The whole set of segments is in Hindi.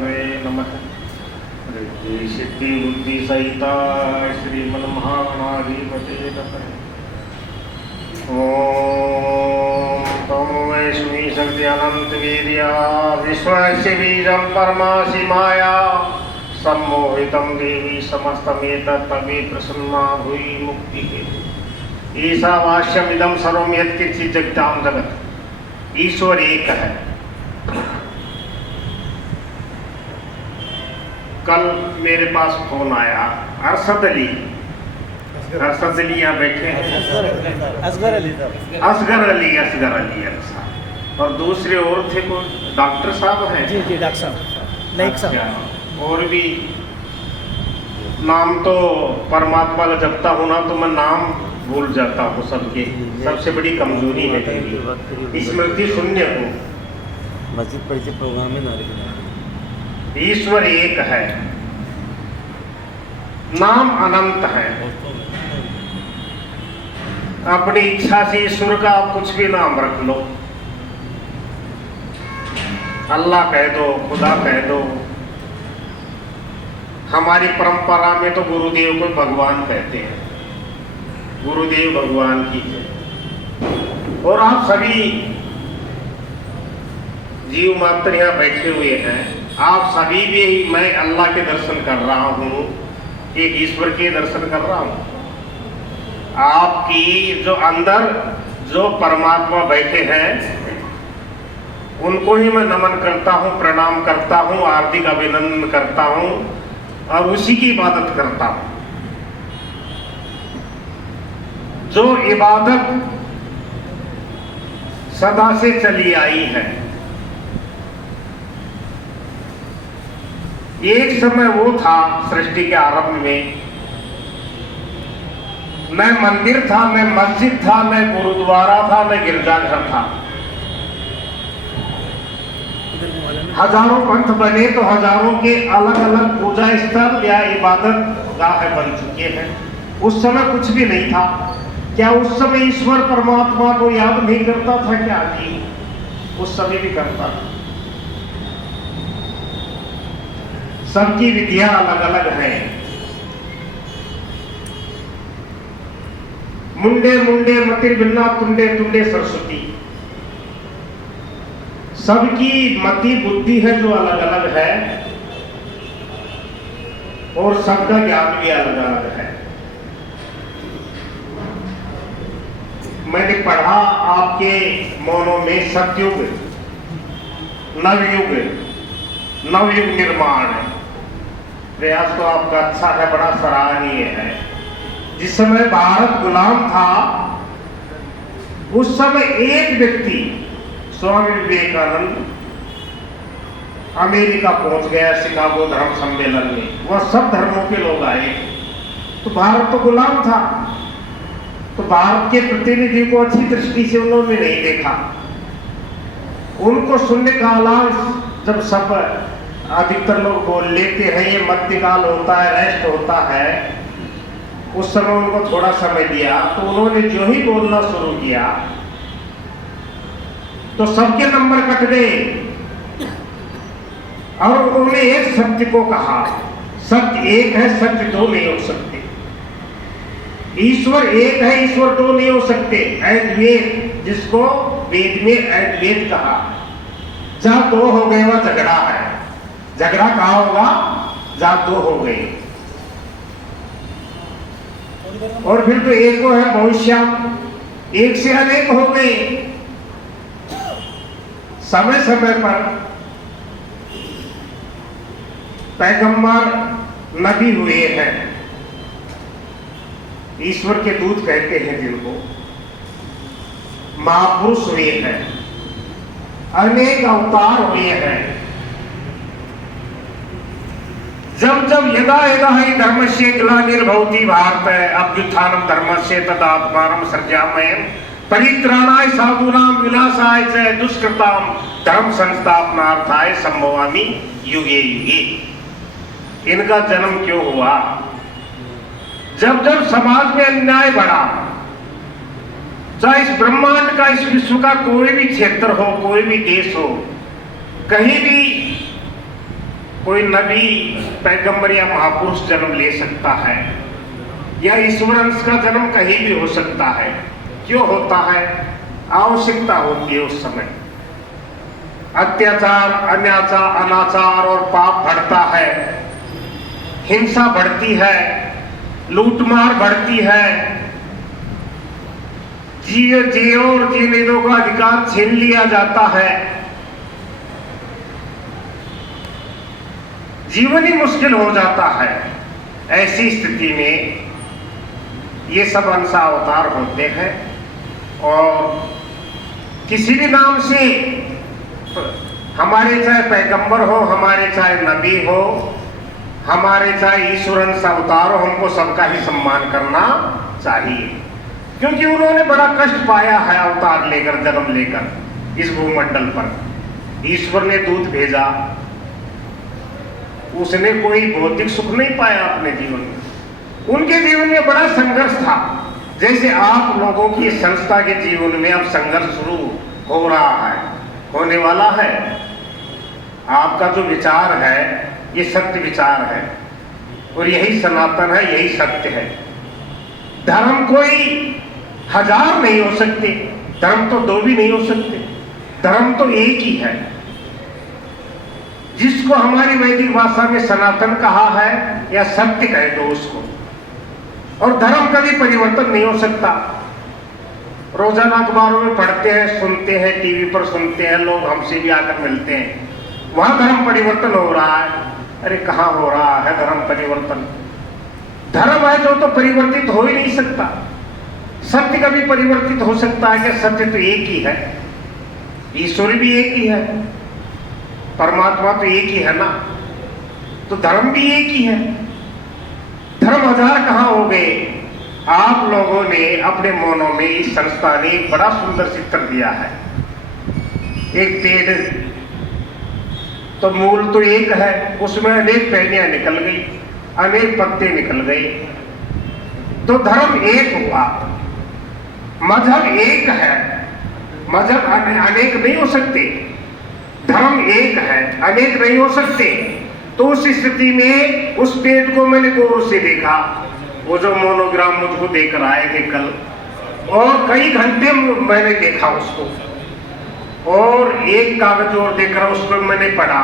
गुरवे नमः। रिद्धि सिद्धि बुद्धि सहिता श्रीमन्महागणाधिपते नमः। ओम तम वैष्णवी शक्ति अनंत वीर्या विश्वस्य बीजं परमासि माया सम्मोहितं देवी समस्तमेतत्तमे प्रसन्ना भूयि मुक्तिः। ईशावास्यमिदं सर्वं यत्किंचित् जगतां जगत्। ईश्वर एक है। कल मेरे पास फोन आया, अरशद अली यहाँ बैठे हैं, असगर अली साहब, और दूसरे और थे कौन? डॉक्टर साहब हैं। जी जी डॉक्टर साहब, लाइक साहब। और भी नाम तो परमात्मा का जपता हूँ ना तो मैं नाम भूल जाता हूँ सबके। सबसे बड़ी कमजोरी है मेरी, स्मृति शून्य हूँ। मस्जिद परिचय प्रोग्राम में नारे ईश्वर एक है, नाम अनंत है। अपनी इच्छा से ईश्वर का आप कुछ भी नाम रख लो, अल्लाह कह दो, खुदा कह दो। हमारी परंपरा में तो गुरुदेव को भगवान कहते हैं, गुरुदेव भगवान की है। और आप सभी जीव मात्र यहाँ बैठे हुए हैं, आप सभी भी, मैं अल्लाह के दर्शन कर रहा हूँ, एक ईश्वर के दर्शन कर रहा हूँ। आपकी जो अंदर जो परमात्मा बैठे हैं उनको ही मैं नमन करता हूँ, प्रणाम करता हूँ, हार्दिक अभिनंदन करता हूँ और उसी की इबादत करता हूँ। जो इबादत सदा से चली आई है। एक समय वो था सृष्टि के आरंभ में, न मंदिर था, न मस्जिद था, न गुरुद्वारा था, न गिरजाघर था। हजारों पंथ बने तो हजारों के अलग अलग पूजा स्थल या इबादत गाह बन चुके हैं। उस समय कुछ भी नहीं था। क्या उस समय ईश्वर परमात्मा को याद नहीं करता था क्या? जी, उस समय भी करता था। सबकी विधियां अलग अलग हैं। मुंडे मुंडे मतिर बिन्ना तुंडे तुंडे सरस्वती। सबकी मति बुद्धि है जो अलग अलग है और सबका ज्ञान भी अलग अलग है। मैंने पढ़ा आपके मौनों में सतयुग, नवयुग, नवयुग निर्माण है। प्रयास तो आपका अच्छा है, बड़ा सराहनीय है। जिस समय भारत गुलाम था उस समय एक व्यक्ति स्वामी विवेकानंद अमेरिका पहुंच गया, शिकागो धर्म सम्मेलन में। वह सब धर्मों के लोग आए, तो भारत तो गुलाम था, तो भारत के प्रतिनिधि को अच्छी दृष्टि से उन्होंने नहीं देखा। उनको शून्य कालांश जब सब अधिकतर लोग बोल लेते हैं, ये मध्यकाल होता है, रेस्ट होता है, उस समय उनको थोड़ा समय दिया, तो उन्होंने जो ही बोलना शुरू किया तो सबके नंबर कट गए। और उन्होंने एक सत्य को कहा, सत्य एक है, सत्य दो नहीं हो सकते। ईश्वर एक है, ईश्वर दो नहीं हो सकते। अद्वैत, जिसको वेद में अद्वैत कहा। जहां दो हो गए वह झगड़ा है। झगड़ा कहाँ होगा? जहां दो हो गए। और फिर तो एक है भविष्य, एक से अनेक हो गए। समय समय पर पैगंबर नबी हुए हैं, ईश्वर के दूत कहते हैं जिनको, महापुरुष हुए हैं, अनेक अवतार हुए हैं। जब जब यदा यदा हि धर्मस्य ग्लानिर्भवति भारत अभ्युत्थानं धर्मस्य तदात्मानं सृजाम्यहं परित्राणाय साधूनां विनाशाय च दुष्कृतां धर्म संस्थापनार्थाय संभवामि युगे युगे। इनका जन्म क्यों हुआ? जब जब समाज में अन्याय बढ़ा, चाहे इस ब्रह्मांड का, इस विश्व का कोई भी क्षेत्र हो, कोई भी देश हो, कहीं भी कोई नबी, पैगंबर या महापुरुष जन्म ले सकता है, या ईश्वर अंश का जन्म कहीं भी हो सकता है। क्यों होता है? आवश्यकता होती है उस समय। अत्याचार, अनाचार और पाप बढ़ता है, हिंसा बढ़ती है, लूटमार बढ़ती है, जिए और जीने दो का अधिकार छीन लिया जाता है, जीवन ही मुश्किल हो जाता है। ऐसी स्थिति में ये सब अंश अवतार होते हैं और किसी भी नाम से, हमारे चाहे पैगंबर हो, हमारे चाहे नबी हो, हमारे चाहे ईश्वर अंश अवतार हो, हमको सबका ही सम्मान करना चाहिए, क्योंकि उन्होंने बड़ा कष्ट पाया है अवतार लेकर, जन्म लेकर इस भूमंडल पर। ईश्वर ने दूत भेजा, उसने कोई भौतिक सुख नहीं पाया अपने जीवन में, उनके जीवन में बड़ा संघर्ष था। जैसे आप लोगों की संस्था के जीवन में अब संघर्ष शुरू हो रहा है, होने वाला है। आपका जो विचार है ये सत्य विचार है और यही सनातन है, यही सत्य है। धर्म कोई 1000 नहीं हो सकते, धर्म तो 2 भी नहीं हो सकते, धर्म तो एक ही है, जिसको हमारी वैदिक भाषा में सनातन कहा है या सत्य कह दो उसको। और धर्म कभी परिवर्तन नहीं हो सकता। रोजाना अखबारों में पढ़ते हैं, सुनते हैं, टीवी पर सुनते हैं, लोग हमसे भी आकर मिलते हैं, वहां धर्म परिवर्तन हो रहा है। अरे कहाँ हो रहा है धर्म परिवर्तन? धर्म है जो तो परिवर्तित हो ही नहीं सकता। सत्य कभी परिवर्तित हो सकता है क्या? सत्य तो एक ही है, ईश्वर भी एक ही है, परमात्मा तो एक ही है ना, तो धर्म भी एक ही है। धर्म 1000 कहाँ हो गए? आप लोगों ने अपने मौनों में, इस संस्था ने एक बड़ा सुंदर चित्र दिया है। एक पेड़ तो मूल तो एक है, उसमें अनेक टहनियां निकल गई, अनेक पत्ते निकल गए, तो धर्म एक हुआ। मजहब एक है, मजहब अनेक नहीं हो सकते, धर्म एक है, अनेक नहीं हो सकते। तो उस स्थिति में उस पेड़ को मैंने गौर से देखा, वो जो मोनोग्राम मुझको देकर आए थे कल, और कई घंटे मैंने देखा उसको, और एक कागज और देखकर उसको मैंने पढ़ा,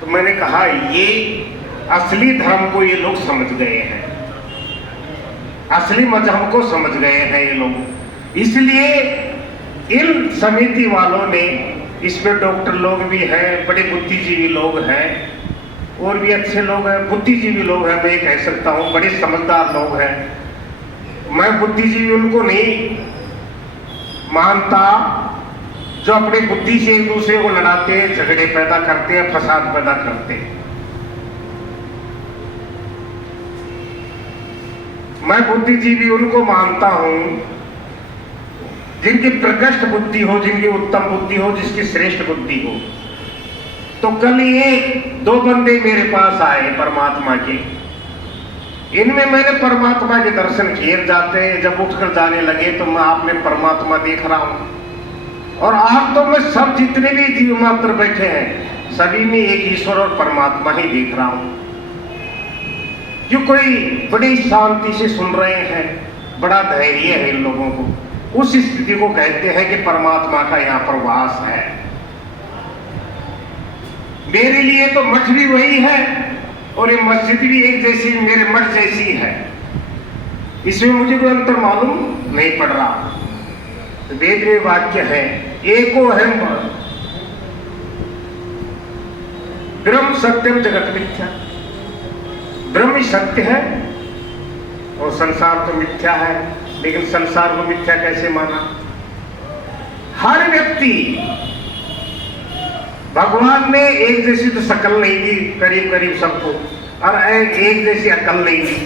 तो मैंने कहा ये असली धर्म को ये लोग समझ गए हैं, असली मजहब को समझ गए हैं ये लोग। इसलिए इन समिति वालों ने, इसमें डॉक्टर लोग भी हैं, बड़े बुद्धिजीवी लोग हैं, और भी अच्छे लोग हैं, बुद्धिजीवी लोग हैं, मैं ये कह सकता हूँ, बड़े समझदार लोग हैं। मैं बुद्धिजीवी उनको नहीं मानता जो अपनी बुद्धि से एक दूसरे को लड़ाते हैं, झगड़े पैदा करते हैं, फसाद पैदा करते हैं। मैं बुद्धिजीवी उनको मानता हूं जिनकी प्रकृष्ट बुद्धि हो, जिनकी उत्तम बुद्धि हो, जिसकी श्रेष्ठ बुद्धि हो। तो कल ये 2 बंदे मेरे पास आए परमात्मा के, इनमें मैंने परमात्मा के दर्शन किए जाते हैं। जब उठकर जाने लगे तो मैं आपने परमात्मा देख रहा हूं, और आप तो मैं सब जितने भी जीव मात्र बैठे हैं सभी में एक ईश्वर और परमात्मा ही देख रहा हूं। जो कोई बड़ी शांति से सुन रहे हैं, बड़ा धैर्य है इन लोगों को, उस स्थिति को कहते हैं कि परमात्मा का यहाँ पर वास है। मेरे लिए तो मठ भी वही है और ये मस्जिद भी एक जैसी, मेरे मठ जैसी है, इसमें मुझे कोई अंतर मालूम नहीं पड़ रहा। तो वेद में वाक्य है, एको है ब्रह्म सत्यम जगत मिथ्या। ब्रह्म सत्य है और संसार तो मिथ्या है, लेकिन संसार को मिथ्या कैसे माना? हर व्यक्ति, भगवान ने एक जैसी तो शकल नहीं दी करीब करीब सबको, और एक जैसी अकल नहीं दी,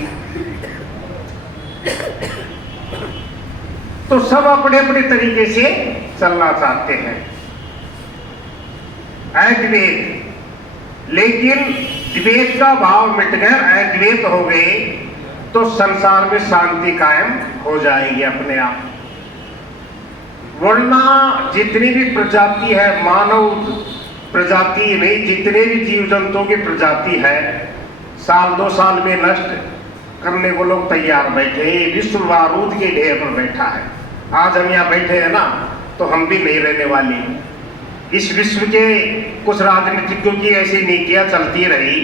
तो सब अपने अपने तरीके से चलना चाहते हैं, अद्वैत। लेकिन द्वैत का भाव मिट गया, अद्वैत हो गए तो संसार में शांति कायम हो जाएगी अपने आप। वरना जितनी भी प्रजाति है, मानव प्रजाति नहीं, जितने भी जीव जंतुओं की प्रजाति है साल 2 साल में नष्ट करने को लोग तैयार बैठे हैं। ये विश्व बारूद के ढेर पर बैठा है। आज हम यहाँ बैठे हैं ना, तो हम भी नहीं रहने वाले। इस विश्व के कुछ राजनीतिज्ञों की ऐसी नीतियां चलती रही,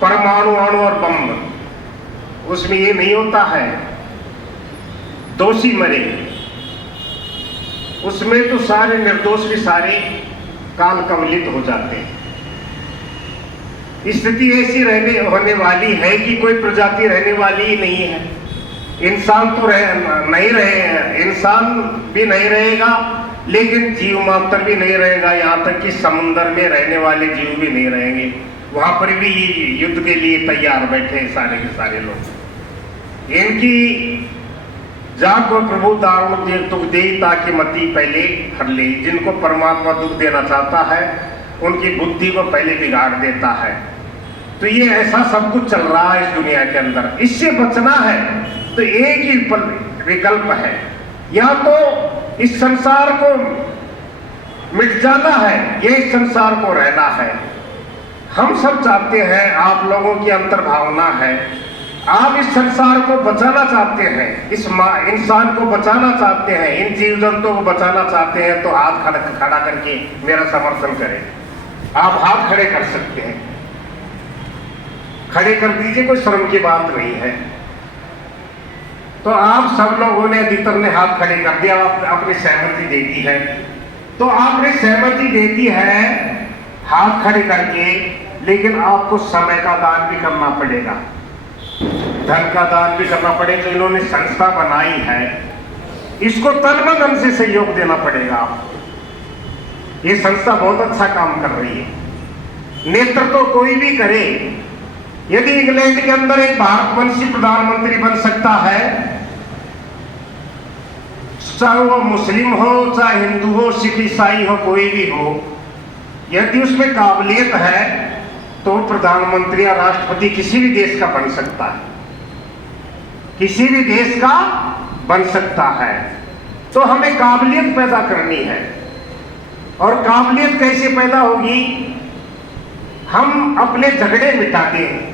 परमाणु अणु और बम, उसमें ये नहीं होता है दोषी मरे, उसमें तो सारे निर्दोष भी सारे काल कवलित हो जाते हैं। स्थिति ऐसी होने वाली है कि कोई प्रजाति रहने वाली ही नहीं है। इंसान तो नहीं रहे, इंसान भी नहीं रहेगा, लेकिन जीव मात्र भी नहीं रहेगा। यहाँ तक कि समुद्र में रहने वाले जीव भी नहीं रहेंगे। वहां पर भी युद्ध के लिए तैयार बैठे हैं सारे के सारे लोग। इनकी जाको प्रभु दारुण दुख दे ताकि मती पहले हर ले। जिनको परमात्मा दुख देना चाहता है उनकी बुद्धि को पहले बिगाड़ देता है। तो ये ऐसा सब कुछ चल रहा है इस दुनिया के अंदर। इससे बचना है तो एक ही विकल्प है, या तो इस संसार को मिट जाना है या इस संसार को रहना है। हम सब चाहते हैं, आप लोगों की अंतर्भावना है, आप इस संसार को बचाना चाहते हैं, इस इंसान को बचाना चाहते हैं, इन जीव जंतुओं को बचाना चाहते हैं, तो हाथ खड़ा करके मेरा समर्थन करें। आप हाथ खड़े कर सकते हैं, खड़े कर दीजिए, कोई शर्म की बात नहीं है। तो आप सब लोगों ने, अधिकतर ने हाथ खड़े कर दिया, अपनी सहमति दे दी है। तो आपने सहमति दे दी है हाथ खड़े करके, लेकिन आपको समय का दान भी करना पड़ेगा, धन का दान भी करना पड़ेगा। इन्होंने संस्था बनाई है, इसको तन मन धन से सहयोग देना पड़ेगा आपको। ये संस्था बहुत अच्छा काम कर रही है। नेतृत्व तो कोई भी करे। यदि इंग्लैंड के अंदर एक भारतवंशी प्रधानमंत्री बन सकता है, चाहे वो मुस्लिम हो, चाहे हिंदू हो, सिख ईसाई हो, कोई भी हो, यदि उसमें काबिलियत है तो प्रधानमंत्री या राष्ट्रपति किसी भी देश का बन सकता है, किसी भी देश का बन सकता है। तो हमें काबिलियत पैदा करनी है। और काबिलियत कैसे पैदा होगी? हम अपने झगड़े मिटा दें,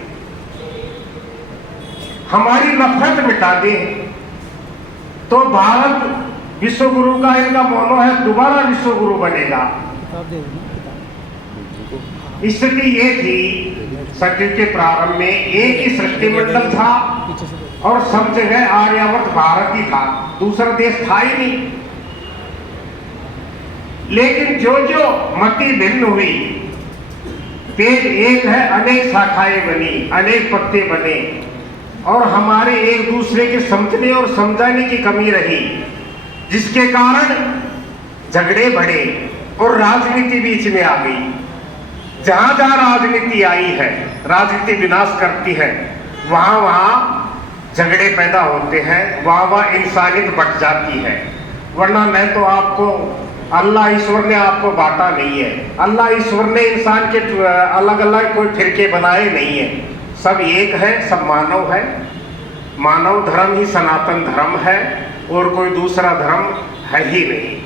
हमारी नफरत मिटा दें, तो भारत विश्व गुरु का इनका मोनो है, दोबारा विश्व गुरु बनेगा। स्थिति ये थी, सतयुग के प्रारंभ में एक ही सृष्टि मंडल था और सब जगह आर्यावर्त भारत ही था, दूसरा देश था ही नहीं। लेकिन जो जो मति भिन्न हुई, पेड़ एक है, अनेक शाखाएं बनी, अनेक पत्ते बने, और हमारे एक दूसरे के समझने और समझाने की कमी रही, जिसके कारण झगड़े बढ़े और राजनीति बीच में आ गई। जहां जहां राजनीति आई है, राजनीति विनाश करती है, वहां वहां झगड़े पैदा होते हैं, वहां वहां इंसानियत बढ़ जाती है। वरना मैं तो आपको, अल्लाह ईश्वर ने आपको बांटा नहीं है, अल्लाह ईश्वर ने इंसान के अलग अलग कोई फिरके बनाए नहीं है। सब एक है, सब मानव है। मानव धर्म ही सनातन धर्म है और कोई दूसरा धर्म है ही नहीं।